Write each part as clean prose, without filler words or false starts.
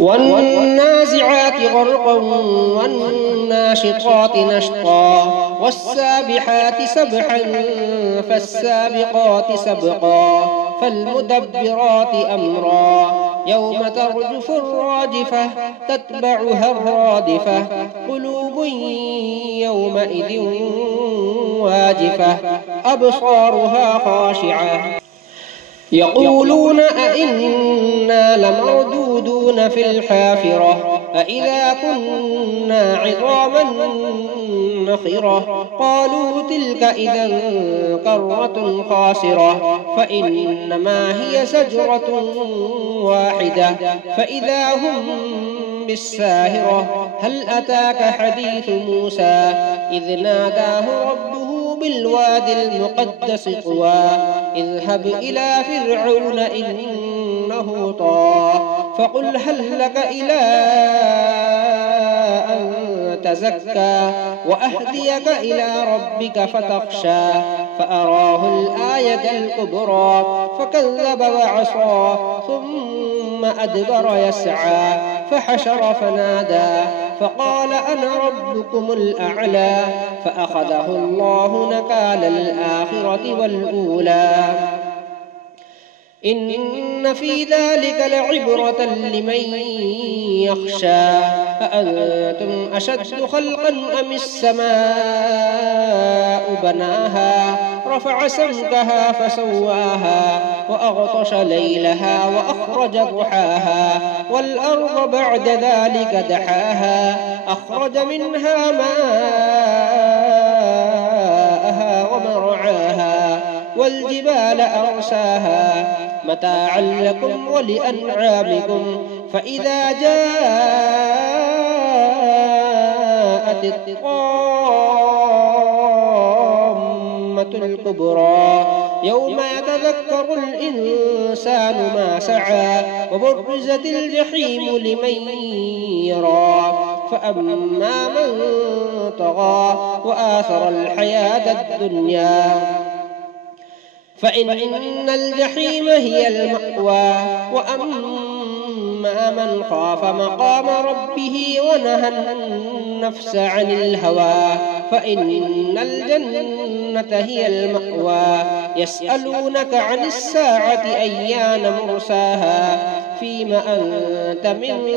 والنازعات غرقا والناشطات نشطا والسابحات سبحا فالسابقات سبقا فالمدبرات أمرا يوم ترجف الراجفة تتبعها الرادفة قلوب يومئذ واجفة أبصارها خاشعة يقولون أئنا لمردودون في الحافرة أئذا كنا عظاما نخرة قالوا تلك إذا كرة خاسرة فإنما هي زجرة واحدة فإذا هم بالساهرة هل أتاك حديث موسى إذ ناداه ربه بالوادي المقدس طوى اذهب إلى فرعون إنه طغى فقل هل لك إلى أن تزكى وأهديك إلى ربك فتخشى فأراه الآية الكبرى فكذب وعصى ثم أدبر يسعى فحشر فنادى فقال أنا ربكم الأعلى فأخذه الله نكال الآخرة والأولى إن في ذلك لعبرة لمن يخشى أأنتم أشد خلقا أم السماء بناها رفع سمكها فسواها وأغطش ليلها وأخرج ضحاها والأرض بعد ذلك دحاها أخرج منها ماءها ومرعاها والجبال أرساها متاعا لكم ولأنعامكم فإذا جاءت الطامة الكبرى يوم يتذكر الإنسان ما سعى وبرزت الجحيم لمن يرى فأما من طغى وآثر الحياة الدنيا فإن الجحيم هي المأوى وأما من خاف مقام ربه ونهى النفس عن الهوى فإن الجنة هي المأوى يسألونك عن الساعة أيان مرساها فيم أنت من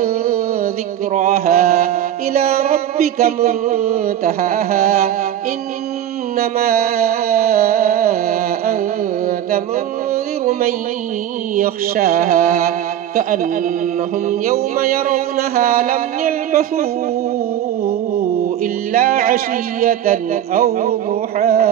ذكراها إلى ربك منتهاها إنما أنت منذر من يخشاها كأنهم يوم يرونها لم يلبثوا إلا عشية أو ضحاها.